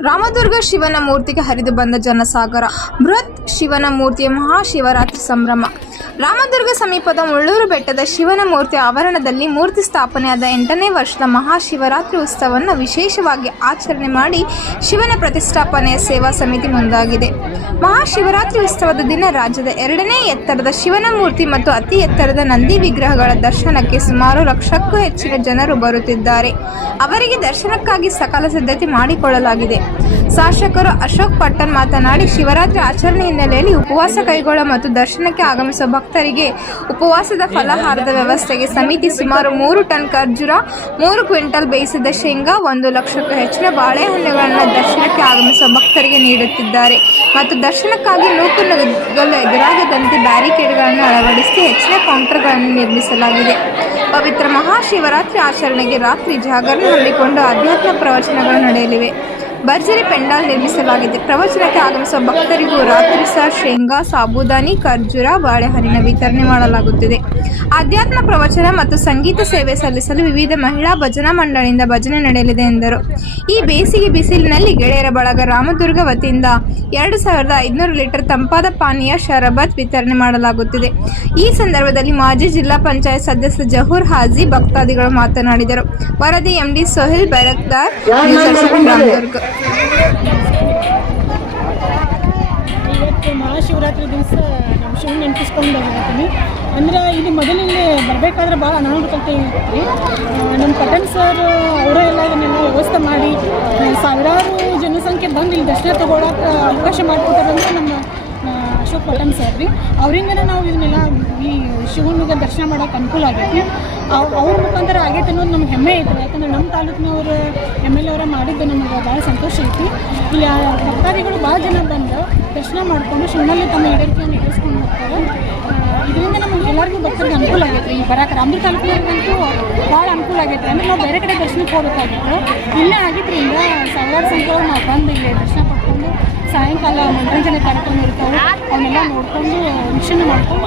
ರಾಮದುರ್ಗ ಶಿವನ ಮೂರ್ತಿಗೆ ಹರಿದು ಬಂದ ಜನಸಾಗರ. ಬೃಹತ್ ಶಿವನ ಮೂರ್ತಿಯ ಮಹಾಶಿವರಾತ್ರಿ ಸಂಭ್ರಮ. ರಾಮದುರ್ಗ ಸಮೀಪದ ಮುಳ್ಳೂರು ಬೆಟ್ಟದ ಶಿವನ ಮೂರ್ತಿ ಆವರಣದಲ್ಲಿ ಮೂರ್ತಿ ಸ್ಥಾಪನೆಯಾದ ಎಂಟನೇ ವರ್ಷದ ಮಹಾಶಿವರಾತ್ರಿ ಉತ್ಸವವನ್ನು ವಿಶೇಷವಾಗಿ ಆಚರಣೆ ಮಾಡಿ ಶಿವನ ಪ್ರತಿಷ್ಠಾಪನೆಯ ಸೇವಾ ಸಮಿತಿ ಮುಂದಾಗಿದೆ. ಮಹಾಶಿವರಾತ್ರಿ ಉತ್ಸವದ ದಿನ ರಾಜ್ಯದ ಎರಡನೇ ಎತ್ತರದ ಶಿವನ ಮೂರ್ತಿ ಮತ್ತು ಅತಿ ಎತ್ತರದ ನಂದಿ ವಿಗ್ರಹಗಳ ದರ್ಶನಕ್ಕೆ ಸುಮಾರು ಲಕ್ಷಕ್ಕೂ ಹೆಚ್ಚಿನ ಜನರು ಬರುತ್ತಿದ್ದಾರೆ. ಅವರಿಗೆ ದರ್ಶನಕ್ಕಾಗಿ ಸಕಲ ಸಿದ್ಧತೆ ಮಾಡಿಕೊಳ್ಳಲಾಗಿದೆ. ಶಾಸಕರು ಅಶೋಕ್ ಪಟ್ಟಣ್ ಮಾತನಾಡಿ, ಶಿವರಾತ್ರಿ ಆಚರಣೆ ಹಿನ್ನೆಲೆಯಲ್ಲಿ ಉಪವಾಸ ಕೈಗೊಳ್ಳ ಮತ್ತು ದರ್ಶನಕ್ಕೆ ಆಗಮಿಸುವ ಭಕ್ತರಿಗೆ ಉಪವಾಸದ ಫಲಹಾರದ ವ್ಯವಸ್ಥೆಗೆ ಸಮಿತಿ ಸುಮಾರು ಮೂರು ಟನ್ ಖರ್ಜೂರ, ಮೂರು ಕ್ವಿಂಟಲ್ ಬೇಯಿಸಿದ ಶೇಂಗಾ, ಒಂದು ಲಕ್ಷಕ್ಕೂ ಹೆಚ್ಚಿನ ಬಾಳೆಹಣ್ಣುಗಳನ್ನು ದರ್ಶನಕ್ಕೆ ಆಗಮಿಸುವ ಭಕ್ತರಿಗೆ ನೀಡುತ್ತಿದ್ದಾರೆ. ಮತ್ತು ದರ್ಶನಕ್ಕಾಗಿ ನೂಕು ಎದುರಾಗದಂತೆ ಬ್ಯಾರಿಕೇಡ್ಗಳನ್ನು ಅಳವಡಿಸಿ ಹೆಚ್ಚಿನ ಕೌಂಟರ್ಗಳನ್ನು ನಿರ್ಮಿಸಲಾಗಿದೆ. ಪವಿತ್ರ ಮಹಾಶಿವರಾತ್ರಿ ಆಚರಣೆಗೆ ರಾತ್ರಿ ಜಾಗರಣೆ ಹಮ್ಮಿಕೊಂಡು ಆಧ್ಯಾತ್ಮ ಪ್ರವಚನಗಳು ನಡೆಯಲಿವೆ. ಭರ್ಜರಿ ಪೆಂಡಾಲ್ ನಿರ್ಮಿಸಲಾಗಿದೆ. ಪ್ರವಚನಕ್ಕೆ ಆಗಮಿಸುವ ಭಕ್ತರಿಗೂ ರಾತ್ರಿ ಸಹ ಶೇಂಗಾ ಸಾಬೂದಾನಿ ಖರ್ಜೂರ ಬಾಳೆಹಣ್ಣಿನ ವಿತರಣೆ ಮಾಡಲಾಗುತ್ತಿದೆ. ಆಧ್ಯಾತ್ಮ ಪ್ರವಚನ ಮತ್ತು ಸಂಗೀತ ಸೇವೆ ಸಲ್ಲಿಸಲು ವಿವಿಧ ಮಹಿಳಾ ಭಜನಾ ಮಂಡಳಿಯಿಂದ ಭಜನೆ ನಡೆಯಲಿದೆ ಎಂದರು. ಈ ಬೇಸಿಗೆ ಬಿಸಿಲಿನಲ್ಲಿ ಗೆಳೆಯರ ಬಳಗ ರಾಮದುರ್ಗ ವತಿಯಿಂದ ಎರಡು ಸಾವಿರದ ಐದುನೂರು ಲೀಟರ್ ತಂಪಾದ ಪಾನೀಯ ಶರಬತ್ ವಿತರಣೆ ಮಾಡಲಾಗುತ್ತಿದೆ. ಈ ಸಂದರ್ಭದಲ್ಲಿ ಮಾಜಿ ಜಿಲ್ಲಾ ಪಂಚಾಯತ್ ಸದಸ್ಯ ಜಹೂರ್ ಹಾಜಿ ಭಕ್ತಾದಿಗಳು ಮಾತನಾಡಿದರು. ವರದಿ ಎಂಡಿ ಸೊಹಿಲ್ ಬೈರಕ್ದಾರ್ ರಾಮದುರ್ಗ. ಇವತ್ತು ಮಹಾಶಿವರಾತ್ರಿ ದಿವಸ ನಮ್ಮ ಶಿವನ ನೆನಪಿಸ್ಕೊಂಡು ಹೇಳ್ತೀನಿ ಅಂದ್ರೆ ಇಲ್ಲಿ ಮೊದಲಿಗೆ ಬರಬೇಕಾದ್ರೆ ಭಾಳ ಅನಾನುಕೂಲತೆ ಇತ್ತು. ನಮ್ಮ ಪಟನ್ ಸರ್ ಅವರೇ ಎಲ್ಲ ಇದನ್ನೆಲ್ಲ ವ್ಯವಸ್ಥೆ ಮಾಡಿ ಸಾವಿರಾರು ಜನಸಂಖ್ಯೆ ಬಂದು ಇಲ್ಲಿ ದರ್ಶನ ತಗೊಳಕ್ಕೆ ಅವಕಾಶ ಮಾಡಿಕೊಟ್ಟಾರಂದ್ರೆ ನಮ್ಮ ಪಟನ್ ಸರ್ ರೀ ಅವರಿಂದನೇ ನಾವು ಇದನ್ನೆಲ್ಲ ಈ ಶಿವನಿಗೆ ದರ್ಶನ ಮಾಡೋಕೆ ಅನುಕೂಲ ಆಗೈತಿ. ಅವ್- ಅವ್ರ ಮುಖಾಂತರ ಆಗೈತೆ ಅನ್ನೋದು ನಮ್ಗೆ ಹೆಮ್ಮೆ ಐತೆ. ಯಾಕಂದ್ರೆ ನಮ್ಮ ತಾಲೂಕಿನವರು ಎಂ ಎಲ್ ಅವರ ಮಾಡಿದ್ದು ನಮಗೆ ಭಾಳ ಸಂತೋಷ ಐತಿ. ಇಲ್ಲಿ ಭಕ್ತಾದಿಗಳು ಭಾಳ ಜನ ಬಂದು ದರ್ಶನ ಮಾಡಿಕೊಂಡು ಶಿವನಲ್ಲಿ ತಮ್ಮ ಈಡೇರಿಕೆಯನ್ನು ಈಡೇರಿಸ್ಕೊಂಡು ಹೋಗ್ತಾರೆ. ಇದರಿಂದ ನಮ್ಗೆ ಎಲ್ಲರಿಗೂ ಭಕ್ತರಿಗೆ ಅನುಕೂಲ ಆಗೈತೆ. ಈ ಬರಾಕ ರಾಮದುರ್ಗ ತಾಲೂಕಿನವ್ರಿಗಂತೂ ಭಾಳ ಅನುಕೂಲ ಆಗೈತೆ. ಅಂದ್ರೆ ನಾವು ಬೇರೆ ಕಡೆ ದರ್ಶನಕ್ಕೆ ಹೋಗ್ಬೇಕಾಗಿತ್ತು ಇಲ್ಲೇ ಆಗಿದ್ದರಿಂದ ಸಾವಿರಾರು ಸಂಖ್ಯೆಯವ್ರು ನಾವು ಬಂದು ಇಲ್ಲಿ ದರ್ಶನ ಸಾಯಂಕಾಲ ಮನರಂಜನೆ ಕಾರ್ಯಕ್ರಮ ಇರ್ತಾವೆ ಅವನ್ನೆಲ್ಲ ನೋಡ್ಕೊಂಡು ವೀಕ್ಷಣೆ ಮಾಡ್ಕೊಂಡು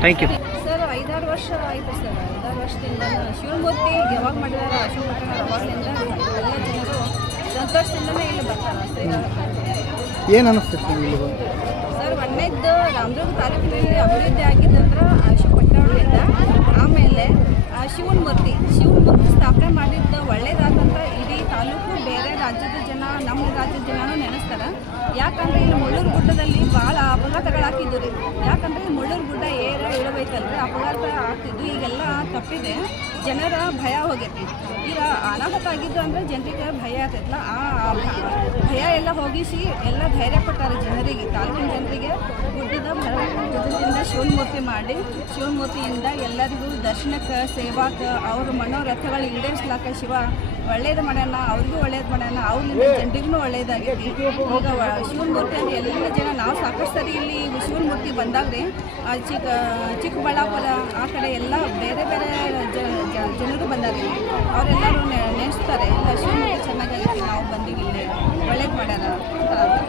ಥ್ಯಾಂಕ್ ಯು ಸರ್ ಐದಾರು ವರ್ಷ ಆಯಿತು ಸರ್. ಐದಾರು ವರ್ಷದಿಂದ ಶಿವಮೂರ್ತಿ ಯಾವಾಗ ಮಾಡಿದಾರೆ ಪಟ್ಟಣ ಅವಾಗಲಿಂದ ಎಲ್ಲ ಜನರು ಸಂತೋಷದಿಂದಲೇ ಇಲ್ಲಿ ಬರ್ತಾರೆ ಸರ್. ಏನು ಅನಿಸ್ತೈತೆ ನಿಮಗೆ? ಸರ್ ಒಂದನೇದ್ದು ರಾಮದುರ್ಗ ತಾಲೂಕಿನಲ್ಲಿ ಅಭಿವೃದ್ಧಿ ಆಗಿದ್ದಂದ್ರೆ ಅಶೋಕ ಪಟ್ಟಣದಿಂದ ಆಮೇಲೆ ಆ ಶಿವನ ಮೂರ್ತಿ ಶಿವನ ಮೂರ್ತಿ ಸ್ಥಾಪನೆ ಮಾಡಿದ್ದು ಒಳ್ಳೇದಾದಂತ ಇಡೀ ತಾಲೂಕು, ಬೇರೆ ರಾಜ್ಯದ ಜನ, ನಮ್ಮ ರಾಜ್ಯದ ಜನನೂ ನೆನೆಸ್ತಾರೆ. ಯಾಕಂದ್ರೆ ಇಲ್ಲಿ ಮುಳ್ಳೂರು ಗುಡ್ಡದಲ್ಲಿ ಭಾಳ ಅಪಘಾತಗಳಾಕಿದ್ದು ರೀ. ಯಾಕಂದ್ರೆ ಈ ಮುಳ್ಳೂರು ಗುಡ್ಡ ಏರ ಇಳಬೇಕಲ್ರಿ ಅಪಘಾತ ಆಗ್ತಿದ್ದು, ಈಗೆಲ್ಲ ತಪ್ಪಿದೆ. ಜನರ ಭಯ ಹೋಗೈತಿ. ಈಗ ಅನಾಹುತ ಆಗಿದ್ದು ಅಂದ್ರೆ ಜನರಿಗೆ ಭಯ ಆಗ್ತೈತಲ್ಲ, ಆ ಭಯ ಎಲ್ಲ ಹೋಗಿಸಿ ಎಲ್ಲ ಧೈರ್ಯ ಕೊಟ್ಟಾರೆ ಜನರಿಗೆ, ತಾಲೂಕಿನ ಜನರಿಗೆ. ಗುಡ್ಡದ ಮರದಿಂದ ಶಿವಮೂರ್ತಿ ಮಾಡಿ ಶಿವಮೂರ್ತಿಯಿಂದ ಎಲ್ಲರಿಗೂ ದರ್ಶನಕ್ಕೆ, ಸೇವಾಕ್ಕೆ, ಅವ್ರ ಮನೋರಥಗಳು ಈಡೇರಿಸ್ಲಾಕ ಶಿವ ಒಳ್ಳೇದು ಮಾಡ್ಯಾನ, ಅವ್ರಿಗೂ ಒಳ್ಳೇದು ಮಾಡ್ಯಾನ ಅವ್ರಿಂದ ಜನರಿಗೂ ಒಳ್ಳೇದಾಗೈತಿ. ಈಗ ಶಿವಮೂರ್ತಿ ಅಂದರೆ ಎಲ್ಲ ಜನ ನಾವು ಸಾಕಷ್ಟು ಸರಿ ಇಲ್ಲಿ ಶಿವನ ಮೂರ್ತಿ ಬಂದಾಗ್ರಿ ಚಿಕ್ಕ, ಚಿಕ್ಕಬಳ್ಳಾಪುರ ಆ ಕಡೆ ಎಲ್ಲ ಬೇರೆ ಬೇರೆ ಜನರು ಬಂದಾರೆ. ಅವರೆಲ್ಲರೂ ನೆನೆಸ್ತಾರೆ, ಇಲ್ಲ ಮೂರ್ತಿ